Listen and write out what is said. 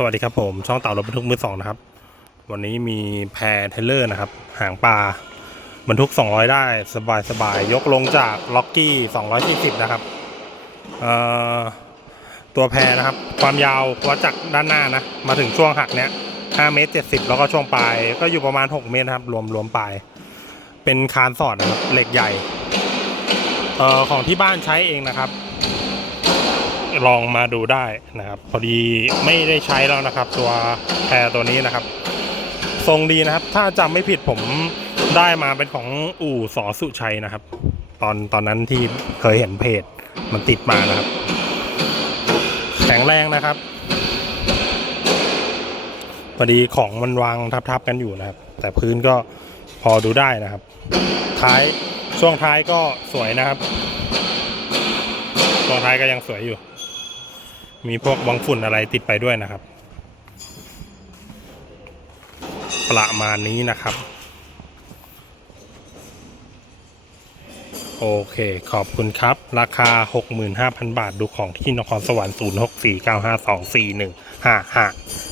สวัสดีครับผมช่องเต่ารถบรรทุกมือสองนะครับ วันนี้มีแพรเทเลอร์นะครับ หางปลาบรรทุก 200 ได้สบายสบายๆยกลงจากล็อกกี้ 240 นะครับตัวแพรนะครับ ความยาววัดจากด้านหน้านะ มาถึงช่วงหักเนี้ย5เมตร70 แล้วก็ช่วงปลาย ก็อยู่ประมาณ 6 เมตรนะครับ รวมรวมปลาย เป็นคานสอดนะครับเหล็กใหญ่ของที่บ้านใช้เองนะครับ ลองมาดูได้นะครับ พอดีไม่ได้ใช้แล้วนะครับ ตัวแพรตัวนี้นะครับ ทรงดีนะครับ ถ้าจำไม่ผิดผมได้มาเป็นของอู่สอสุชัยนะครับ ตอนตอนนั้นที่เคยเห็นเพจมันติดมานะครับ แข็งแรงนะครับ พอดีของมันวางทับๆกันอยู่นะครับ แต่พื้นก็พอดูได้นะครับ ท้ายช่วงท้ายก็สวยนะครับช่วงท้ายก็ยังสวยอยู่ มีพวกบังฝุ่นอะไรติดไปด้วยนะครับ ประมาณนี้นะครับ โอเค ขอบคุณครับ ราคา 65,000 บาทดูของที่นครสวรรค์ 0649524155